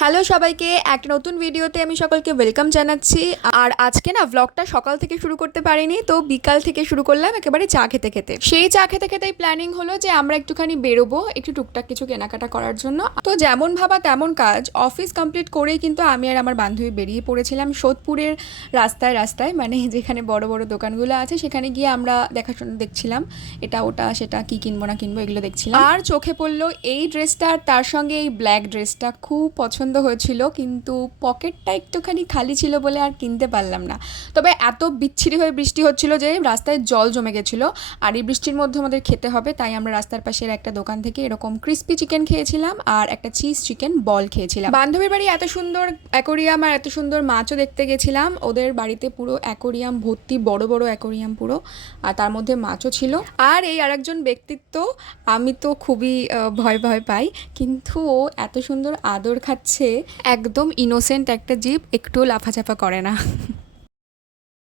Hello সবাইকে, একটা নতুন ভিডিওতে আমি সকলকে ওয়েলকাম জানাচ্ছি। আর আজকে না ব্লগটা সকাল থেকে শুরু করতে পারিনি, তো বিকাল থেকে শুরু করলাম একেবারে চা খেতে খেতে। সেই চা খেতে খেতেই প্ল্যানিং হলো যে আমরা একটুখানি বেরোবো, একটু টুকটাক কিছু কেনাকাটা করার জন্য। তো যেমন ভাবা তেমন কাজ, অফিস কমপ্লিট করেই কিন্তু আমি আর আমার বান্ধবী বেরিয়ে পড়েছিলাম সোদপুরের রাস্তায় রাস্তায়, মানে যেখানে বড় বড় দোকানগুলো আছে সেখানে গিয়ে আমরা দেখাশোনা দেখছিলাম, এটা ওটা সেটা কি কিনবো না কিনবো এগুলো দেখছিলাম। আর চোখে পড়লো এই ড্রেসটা, আর তার সঙ্গে এই ব্ল্যাক ড্রেসটা খুব পছন্দ হয়েছিল, কিন্তু পকেটটা একটুখানি খালি ছিল বলে আর কিনতে পারলাম না। তবে এত বিচ্ছিরি হয়ে বৃষ্টি হচ্ছিল যে রাস্তায় জল জমে গেছিলো, আর এই বৃষ্টির মধ্যে আমাদের খেতে হবে, তাই আমরা রাস্তার পাশের একটা দোকান থেকে এরকম ক্রিস্পি চিকেন খেয়েছিলাম আর একটা চিজ চিকেন বল খেয়েছিলাম। বান্ধবীর বাড়ি এত সুন্দর অ্যাকোরিয়াম আর এত সুন্দর মাছও দেখতে গেছিলাম। ওদের বাড়িতে পুরো অ্যাকোরিয়াম ভর্তি, বড় বড় অ্যাকোরিয়াম পুরো, আর তার মধ্যে মাছও ছিল। আর এই আরেকজন ব্যক্তিত্ব, আমি তো খুবই ভয় ভয় পাই, কিন্তু ও এত সুন্দর আদর খাচ্ছে, একদম ইনোসেন্ট একটা জীব, একটুও লাফাঝাফা করে না।